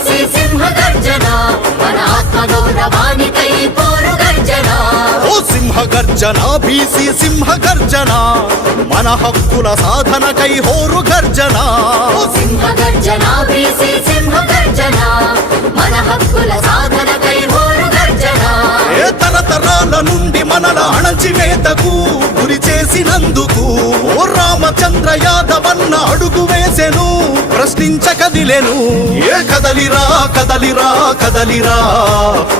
BC సింహ గర్జన మన ఆత్మగౌరవానికై పోరు గర్జన ఓ సింహ గర్జన బీసీ సింహ గర్జన మన హక్కుల సాధనకై హోరు గర్జన ఓ సింహ గర్జన బీసీ సింహ గర్జన మన హక్కుల సాధనకై హోరు గర్జన ఏ తరతరాల నుండి మనల అణచివేతకు గురి చేసినందుకు ఓ రామచంద్ర యాదవన్న అడుగు వేసెను ప్రశ్నించ కదిలెను ఏ కదలిరా కదలిరా కదలిరా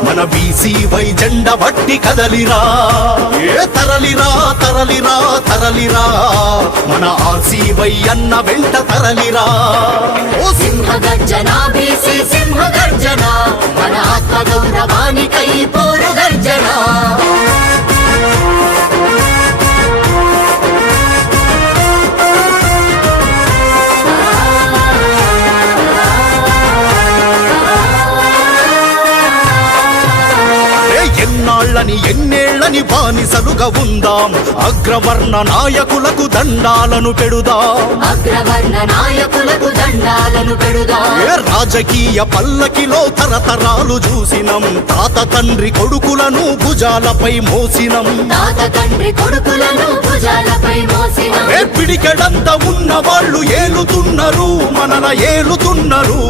మన బీసీ వై జెండ బట్టి కదలిరా ఏ తరలిరా తరలిరా తరలిరా మన ఆర్సీ వై అన్న వెంట తరలిరా ఓ సింహ గర్జన బీసీ సింహ గర్జన మన ఆత్మగౌరవానికై పోరు గర్జన ఎన్నాళ్ళని ఎన్నేళ్ళని బానిసలుగా ఉందాం అగ్రవర్ణ నాయకులకు దండాలను పెడుదాం అగ్రవర్ణ నాయకులకు దండాలను పెడుదాం ఏ రాజకీయ పల్లకిలో తరతరాలు చూసినం తాత తండ్రి కొడుకులను భుజాలపై మోసినం తాత తండ్రి కొడుకులను భుజాలపై మోసినాం ఏ పిడికెడంత ఉన్న వాళ్ళు ఏలుతున్నారు మనల ఏలుతున్నారు